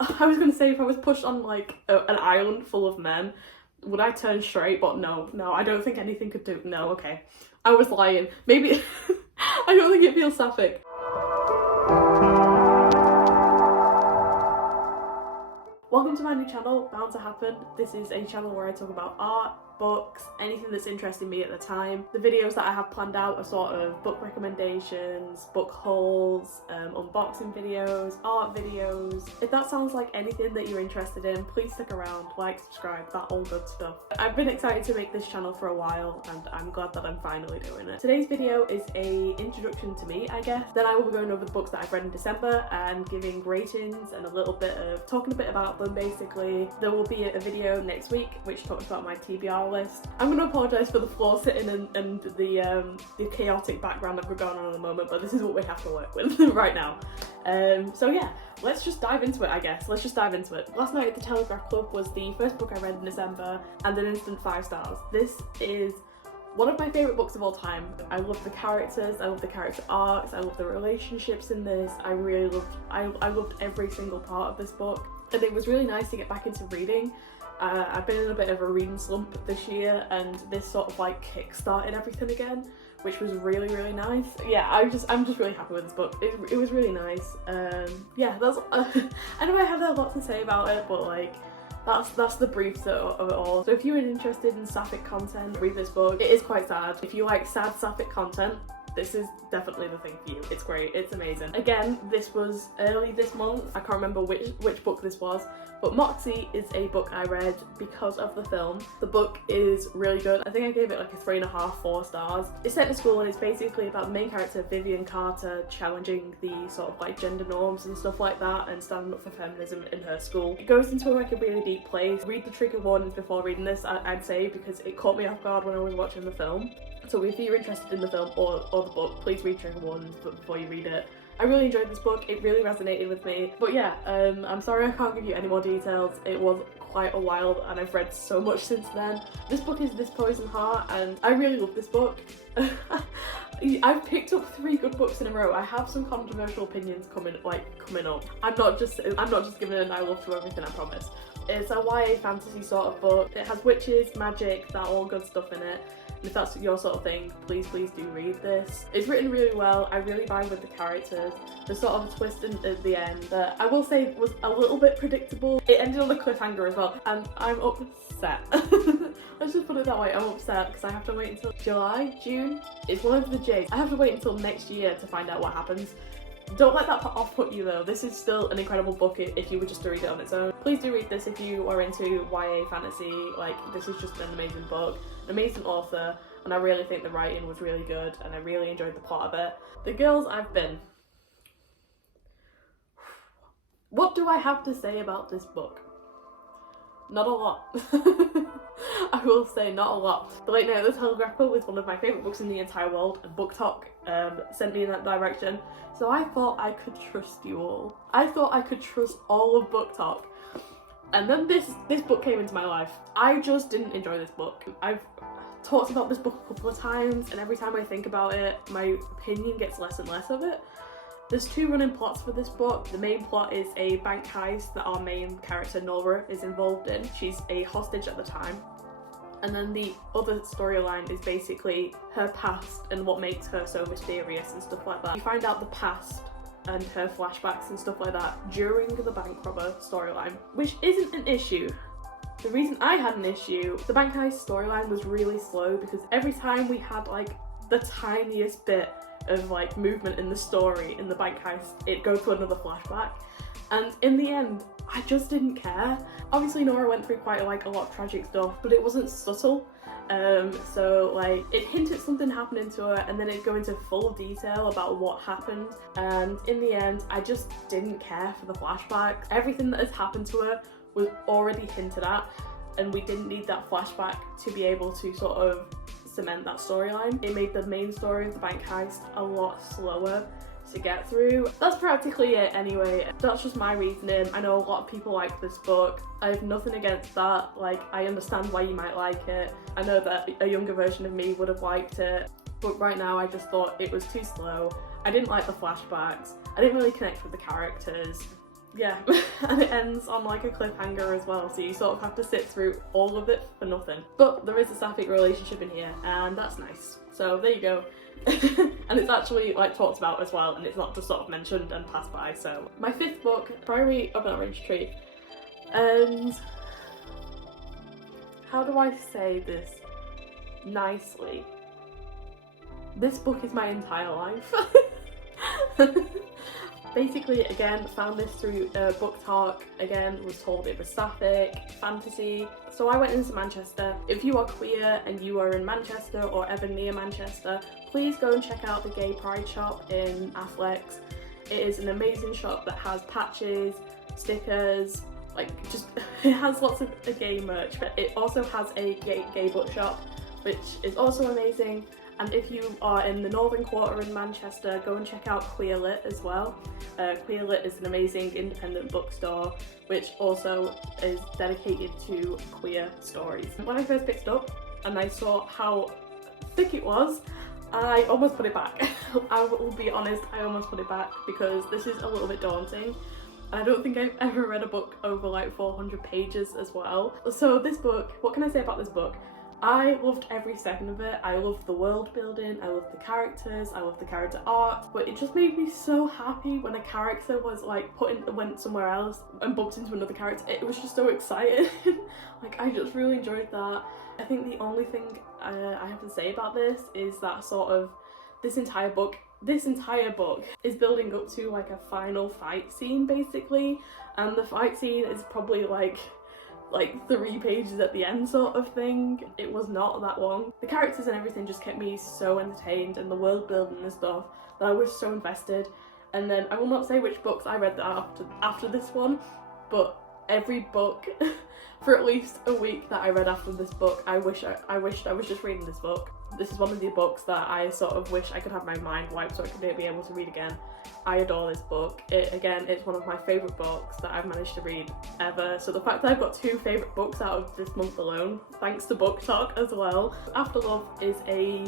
I was gonna say, if I was pushed on like an island full of men, would I turn straight? But no, I don't think anything could do. No, okay, I was lying. Maybe I don't think it feels sapphic. Welcome to my new channel, Bound to Happen. This is a channel where I talk about art, books, anything that's interesting me at the time. The videos that I have planned out are sort of book recommendations, book hauls, unboxing videos, art videos. If that sounds like anything that you're interested in, please stick around, like, subscribe, that all good stuff. I've been excited to make this channel for a while and I'm glad that I'm finally doing it. Today's video is a introduction to me, I guess. Then I will be going over the books that I've read in December and giving ratings and a little bit of talking a bit about them basically. There will be a video next week which talks about my TBR list. I'm going to apologise for the floor sitting and the chaotic background that we're going on at the moment, but this is what we have to work with right now. So yeah, let's just dive into it, I guess. Let's just dive into it. Last Night at the Telegraph Club was the first book I read in December and an instant 5 stars. This is one of my favourite books of all time. I love the characters, I love the character arcs, I love the relationships in this. I loved every single part of this book. And it was really nice to get back into reading. I've been in a bit of a reading slump this year and this sort of like kick-started everything again, which was really, really nice. Yeah, I'm just really happy with this book. It was really nice. Yeah, that's I know I have a lot to say about it, but like that's the brief of it all. So if you're interested in sapphic content, read this book. It is quite sad. If you like sad sapphic content, this is definitely the thing for you. It's great, it's amazing. Again, this was early this month. I can't remember which book this was, but Moxie is a book I read because of the film. The book is really good. I think I gave it like a 3.5, 4 stars. It's set in school and it's basically about the main character, Vivian Carter, challenging the sort of like gender norms and stuff like that and standing up for feminism in her school. It goes into like a really deep place. Read the trigger warnings before reading this, I'd say, because it caught me off guard when I was watching the film. So if you're interested in the film or the book, please read trigger warnings before you read it. I really enjoyed this book, it really resonated with me. But yeah, I'm sorry I can't give you any more details. It was quite a while and I've read so much since then. This book is This Poison Heart and I really love this book. I've picked up 3 good books in a row. I have some controversial opinions coming up. I'm not just giving an I love to everything, I promise. It's a YA fantasy sort of book. It has witches, magic, that all good stuff in it. And if that's your sort of thing, please do read this. It's written really well. I really vibe with the characters. There's sort of a twist at the end that I will say was a little bit predictable. It ended on a cliffhanger as well, and I'm upset. Let's just put it that way. I'm upset because I have to wait until June. It's one of the J's. I have to wait until next year to find out what happens. Don't let that off-put you though. This is still an incredible book if you were just to read it on its own. Please do read this if you are into YA fantasy. Like, this is just an amazing book, an amazing author, and I really think the writing was really good and I really enjoyed the plot of it. The Girls I've Been. What do I have to say about this book? Not a lot. I will say not a lot. The Late Night at the Telegraph Club was one of my favourite books in the entire world, and Book Talk sent me in that direction. So I thought I could trust you all. I thought I could trust all of Book Talk. And then this book came into my life. I just didn't enjoy this book. I've talked about this book a couple of times, and every time I think about it, my opinion gets less and less of it. There's 2 running plots for this book. The main plot is a bank heist that our main character Nora is involved in. She's a hostage at the time. And then the other storyline is basically her past and what makes her so mysterious and stuff like that. You find out the past and her flashbacks and stuff like that during the bank robber storyline, which isn't an issue. The reason I had an issue, the bank heist storyline was really slow because every time we had like the tiniest bit of like movement in the story in the bank heist, it'd go to another flashback, and in the end I just didn't care. Obviously Nora went through quite a lot of tragic stuff, but it wasn't subtle. So like it hinted something happening to her and then it'd go into full detail about what happened, and in the end I just didn't care for the flashbacks. Everything that has happened to her was already hinted at and we didn't need that flashback to be able to sort of cement that storyline. It made the main story of the bank heist a lot slower to get through. That's practically it anyway. That's just my reasoning. I know a lot of people like this book. I have nothing against that. Like, I understand why you might like it. I know that a younger version of me would have liked it, but right now I just thought it was too slow. I didn't like the flashbacks. I didn't really connect with the characters. yeah, and it ends on like a cliffhanger as well, so you sort of have to sit through all of it for nothing. But there is a Sapphic relationship in here, and that's nice. So there you go. And it's actually like talked about as well, and it's not just sort of mentioned and passed by. So my 5th book, Priory of an Orange Tree. And how do I say this nicely? This book is my entire life. Basically, again, found this through Book Talk. Again, was told it was Sapphic, fantasy. So I went into Manchester. If you are queer and you are in Manchester or ever near Manchester, please go and check out the Gay Pride shop in Affleck's. It is an amazing shop that has patches, stickers, like just, it has lots of gay merch, but it also has a gay bookshop, which is also amazing. And if you are in the Northern Quarter in Manchester, go and check out Queer Lit as well. Queer Lit is an amazing independent bookstore, which also is dedicated to queer stories. When I first picked it up and I saw how thick it was, I almost put it back. I will be honest, I almost put it back because this is a little bit daunting. I don't think I've ever read a book over like 400 pages as well. So this book, what can I say about this book? I loved every second of it. I loved the world building, I loved the characters, I loved the character art, but it just made me so happy when a character was like went somewhere else and bumped into another character. It was just so exciting. Like, I just really enjoyed that. I think the only thing I have to say about this is that sort of this entire book is building up to like a final fight scene basically, and the fight scene is probably like 3 pages at the end sort of thing. It was not that long. The characters and everything just kept me so entertained, and the world building and stuff, that I was so invested. And then I will not say which books I read after this one, but every book for at least a week that I read after this book, I wished I was just reading this book. This is one of the books that I sort of wish I could have my mind wiped so I could be able to read again. I adore this book. It's one of my favourite books that I've managed to read ever. So the fact that I've got 2 favourite books out of this month alone, thanks to Book Talk as well. After Love is a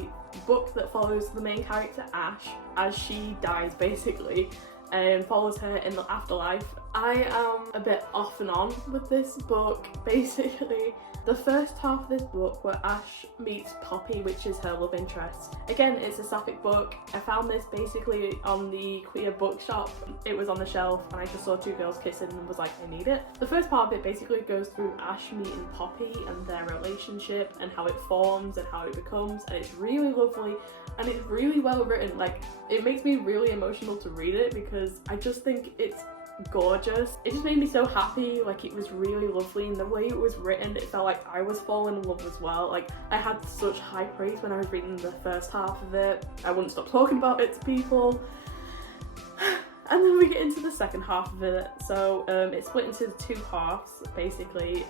book that follows the main character Ash as she dies basically, and follows her in the afterlife. I am a bit off and on with this book. Basically, the first half of this book where Ash meets Poppy, which is her love interest. Again, it's a Sapphic book. I found this basically on the queer bookshop. It was on the shelf and I just saw 2 girls kissing and was like, I need it. The first part of it basically goes through Ash meeting Poppy and their relationship and how it forms and how it becomes, and it's really lovely and it's really well written. Like, it makes me really emotional to read it because I just think it's gorgeous. It just made me so happy. Like, it was really lovely, and the way it was written, it felt like I was falling in love as well. Like, I had such high praise when I was reading the first half of it. I wouldn't stop talking about it to people. And then we get into the second half of it. So it's split into 2 halves basically,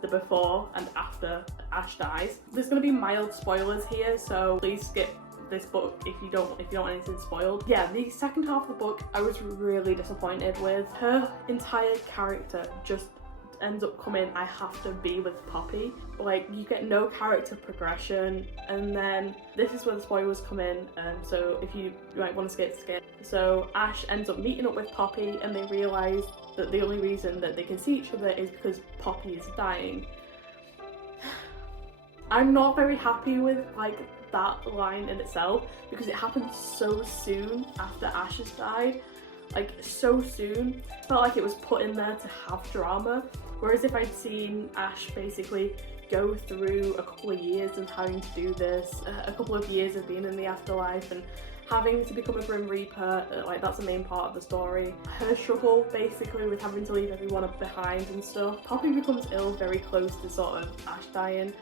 the before and after Ash dies. There's going to be mild spoilers here, so please skip this book if you don't want anything spoiled. Yeah, the second half of the book I was really disappointed with. Her entire character just ends up coming, I have to be with Poppy. Like, you get no character progression, and then this is where the spoilers come in, so if you might want to skip. So Ash ends up meeting up with Poppy, and they realise that the only reason that they can see each other is because Poppy is dying. I'm not very happy with like that line in itself because it happened so soon after Ash has died. Like, so soon. Felt like it was put in there to have drama, whereas if I'd seen Ash basically go through a couple of years of having to do this, a couple of years of being in the afterlife and having to become a Grim Reaper, like, that's the main part of the story. Her struggle basically with having to leave everyone behind and stuff. Poppy becomes ill very close to sort of Ash dying,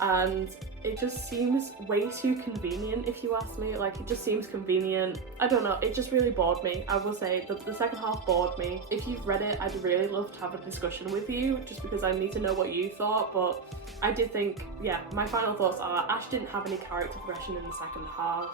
and it just seems way too convenient, if you ask me. Like, it just seems convenient. I don't know, it just really bored me. I will say the second half bored me. If you've read it, I'd really love to have a discussion with you, just because I need to know what you thought. But I did think, yeah, my final thoughts are Ash didn't have any character progression in the second half.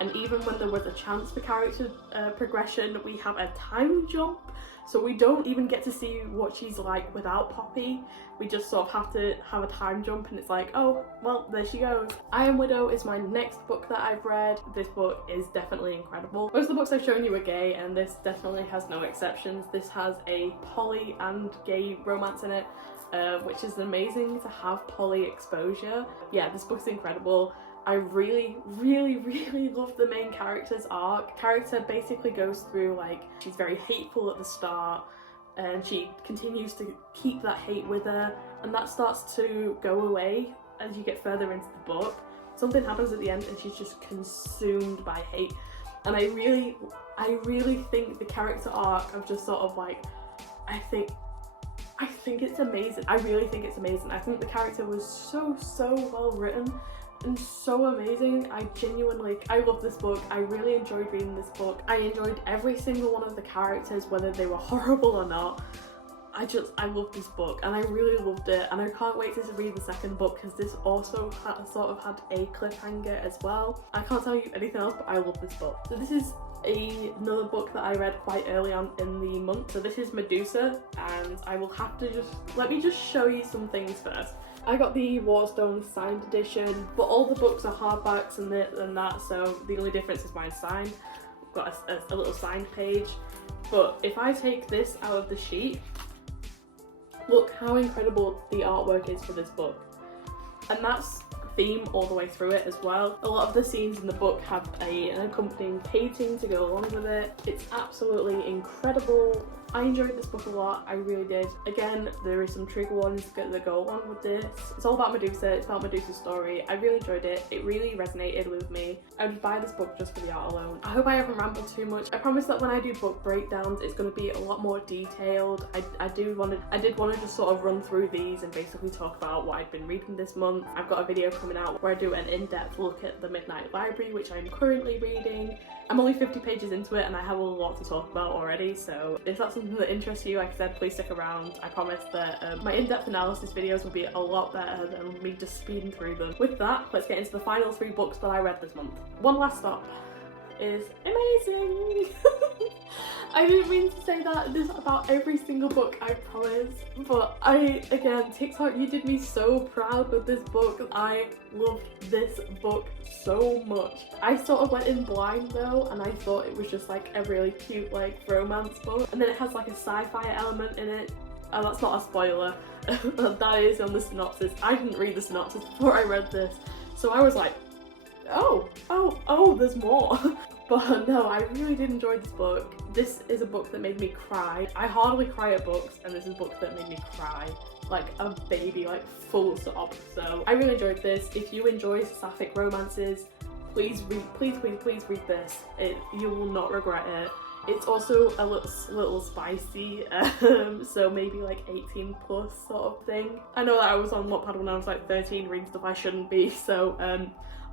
and even when there was a chance for character progression, we have a time jump, so we don't even get to see what she's like without Poppy. We just sort of have to have a time jump, and it's like, oh well, there she goes. I Am Widow is my next book that I've read. This book is definitely incredible. Most of the books I've shown you are gay, and this definitely has no exceptions. This has a poly and gay romance in it, which is amazing to have poly exposure. Yeah, this book's incredible. I really love the main character's arc. Character basically goes through, like, she's very hateful at the start, and she continues to keep that hate with her, and that starts to go away as you get further into the book. Something happens at the end and she's just consumed by hate, and I really think the character arc of just sort of like, I think it's amazing. I really think it's amazing. I think the character was so well written and so amazing. I love this book. I really enjoyed reading this book. I enjoyed every single one of the characters, whether they were horrible or not. I love this book, and I really loved it, and I can't wait to read the second book, because this also sort of had a cliffhanger as well. I can't tell you anything else, but I love this book. So this is another book that I read quite early on in the month. So this is Medusa, and I will have to let me just show you some things first. I got the Waterstone signed edition, but all the books are hardbacks and that, so the only difference is mine's signed. I've got a little signed page. But if I take this out of the sheet, look how incredible the artwork is for this book. And that's theme all the way through it as well. A lot of the scenes in the book have an accompanying painting to go along with it. It's absolutely incredible. I enjoyed this book a lot, I really did. Again, there is some trigger warnings that go along with this. It's all about Medusa, it's about Medusa's story. I really enjoyed it, it really resonated with me. I would buy this book just for the art alone. I hope I haven't rambled too much. I promise that when I do book breakdowns, it's going to be a lot more detailed. I did want to just sort of run through these and basically talk about what I've been reading this month. I've got a video coming out where I do an in-depth look at the Midnight Library, which I'm currently reading. I'm only 50 pages into it and I have a lot to talk about already, so if that's something that interests you, like I said, please stick around. I promise that my in-depth analysis videos will be a lot better than me just speeding through them. With that, let's get into the final 3 books that I read this month. One Last Stop is amazing! I didn't mean to say this about every single book, I promise, but again, TikTok, you did me so proud with this book. I loved this book so much. I sort of went in blind though, and I thought it was just like a really cute like romance book, and then it has like a sci-fi element in it. And that's not a spoiler, that is on the synopsis. I didn't read the synopsis before I read this, so I was like, oh, there's more. But no, I really did enjoy this book. This is a book that made me cry. I hardly cry at books, and this is a book that made me cry like a baby, like full stop. So I really enjoyed this. If you enjoy Sapphic romances, please read this. You will not regret it. It's also a little spicy, so maybe like 18 plus sort of thing. I know that I was on Wattpad when I was like 13 reading stuff I shouldn't be, so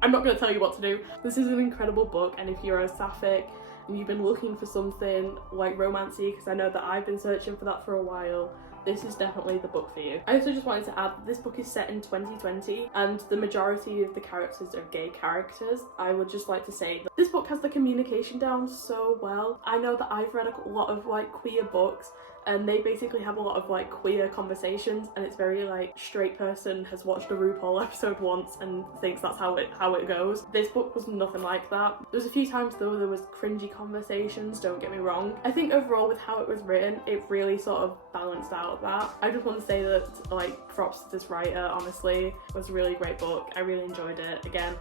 I'm not going to tell you what to do. This is an incredible book, and if you're a Sapphic and you've been looking for something like romancy, because I know that I've been searching for that for a while, this is definitely the book for you. I also just wanted to add that this book is set in 2020 and the majority of the characters are gay characters. I would just like to say that this book has the communication down so well. I know that I've read a lot of like queer books, and they basically have a lot of like queer conversations, and it's very like straight person has watched a RuPaul episode once and thinks that's how it goes. This book was nothing like that. There's a few times though there was cringy conversations, don't get me wrong. I think overall with how it was written, it really sort of balanced out that. I just want to say that like props to this writer, honestly. It was a really great book. I really enjoyed it. Again,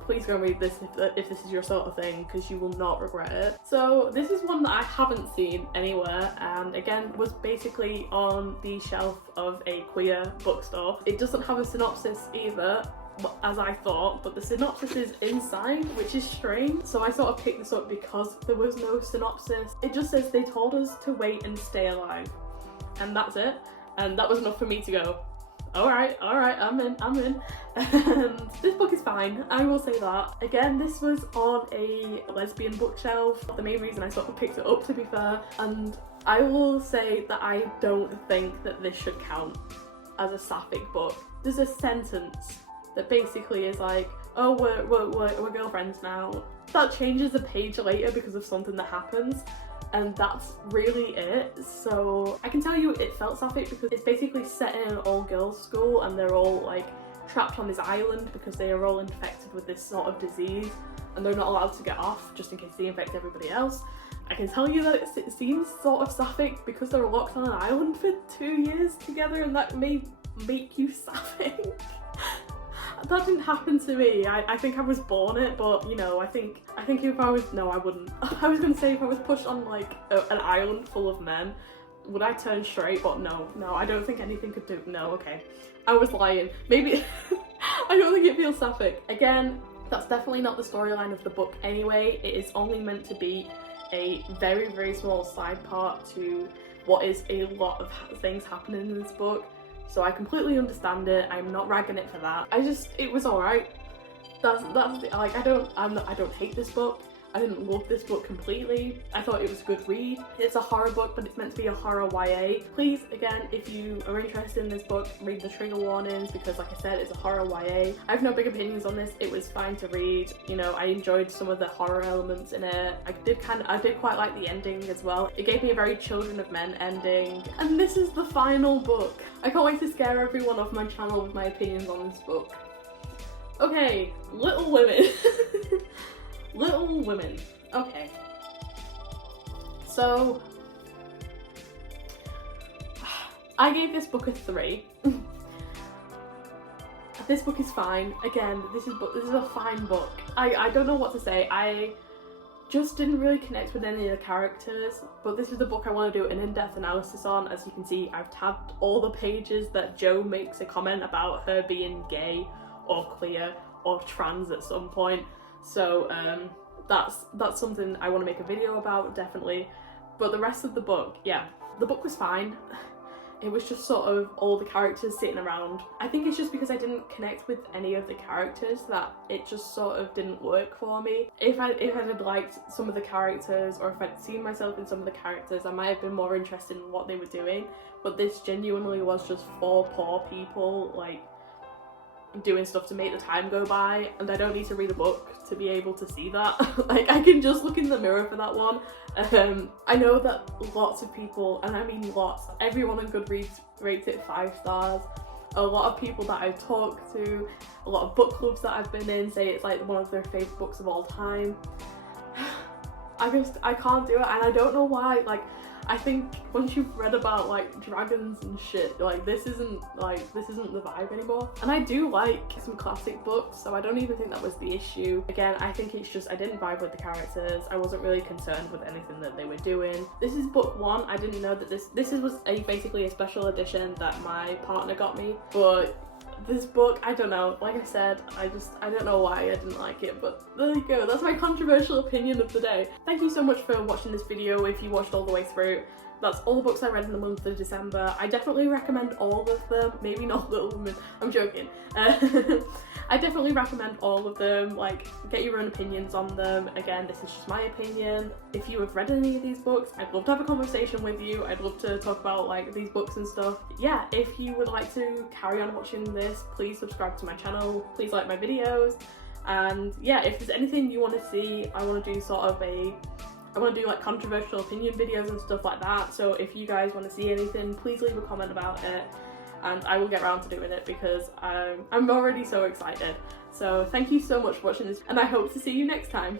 please go and read this if this is your sort of thing, because you will not regret it. So this is one that I haven't seen anywhere, and again was basically on the shelf of a queer bookstore. It doesn't have a synopsis either, as I thought, but the synopsis is inside, which is strange. So I sort of picked this up because there was no synopsis. It just says they told us to wait and stay alive, and that's it. And that was enough for me to go, alright, I'm in. And this book is fine, I will say that. Again, this was on a lesbian bookshelf, the main reason I sort of picked it up, to be fair, and I will say that I don't think that this should count as a Sapphic book. There's a sentence that basically is like, oh, we're girlfriends now, that changes a page later because of something that happens, and that's really it. So I can tell you it felt Sapphic because it's basically set in an all-girls school and they're all like trapped on this island because they are all infected with this sort of disease and they're not allowed to get off just in case they infect everybody else. I can tell you that it seems sort of Sapphic because they were locked on an island for 2 years together, and that may make you Sapphic. That didn't happen to me. I think I was born it, but you know, I think if I was, no, I wouldn't. I was gonna say if I was pushed on like an island full of men, would I turn straight? But no, I don't think anything could do. No, okay, I was lying. Maybe I don't think it feels Sapphic. Again, that's definitely not the storyline of the book anyway. It is only meant to be a very, very small side part to what is a lot of things happening in this book. So I completely understand it. I'm not ragging it for that. It was alright. That's like, I don't hate this book. I didn't love this book completely. I thought it was a good read. It's a horror book, but it's meant to be a horror YA. Please, again, if you are interested in this book, read the trigger warnings because, like I said, it's a horror YA. I have no big opinions on this. It was fine to read. You know, I enjoyed some of the horror elements in it. I did quite like the ending as well. It gave me a very Children of Men ending. And this is the final book. I can't wait to scare everyone off my channel with my opinions on this book. Okay, Little Women. Little Women. Okay. So I gave this book a 3. This book is fine. Again, this is a fine book. I don't know what to say. I just didn't really connect with any of the characters, but this is the book I want to do an in-depth analysis on. As you can see, I've tabbed all the pages that Jo makes a comment about her being gay or queer or trans at some point. So that's something I want to make a video about, definitely. But the rest of the book, yeah, the book was fine. It was just sort of all the characters sitting around. I think it's just because I didn't connect with any of the characters that it just sort of didn't work for me. If I had liked some of the characters, or if I'd seen myself in some of the characters, I might have been more interested in what they were doing. But this genuinely was just 4 poor people, like, doing stuff to make the time go by, and I don't need to read a book to be able to see that. Like, I can just look in the mirror for that one. I know that lots of people, and I mean lots, everyone on Goodreads rates it 5 stars. A lot of people that I've talked to, a lot of book clubs that I've been in say it's like one of their favourite books of all time. I can't do it, and I don't know why. Like, I think once you've read about like dragons and shit, like this isn't the vibe anymore. And I do like some classic books, so I don't even think that was the issue. Again, I think it's just I didn't vibe with the characters. I wasn't really concerned with anything that they were doing. This is book 1. I didn't know that this was basically a special edition that my partner got me. But this book, I don't know, like I said, I don't know why I didn't like it, but there you go, that's my controversial opinion of the day. Thank you so much for watching this video if you watched all the way through. That's all the books I read in the month of December. I definitely recommend all of them, maybe not Little Women, I'm joking. I definitely recommend all of them, like, get your own opinions on them. Again, this is just my opinion. If you have read any of these books, I'd love to have a conversation with you. I'd love to talk about like these books and stuff. Yeah, if you would like to carry on watching this, please subscribe to my channel, please like my videos. And yeah, if there's anything you want to see, I want to do like controversial opinion videos and stuff like that. So if you guys want to see anything, please leave a comment about it and I will get around to doing it because I'm already so excited. So thank you so much for watching this and I hope to see you next time.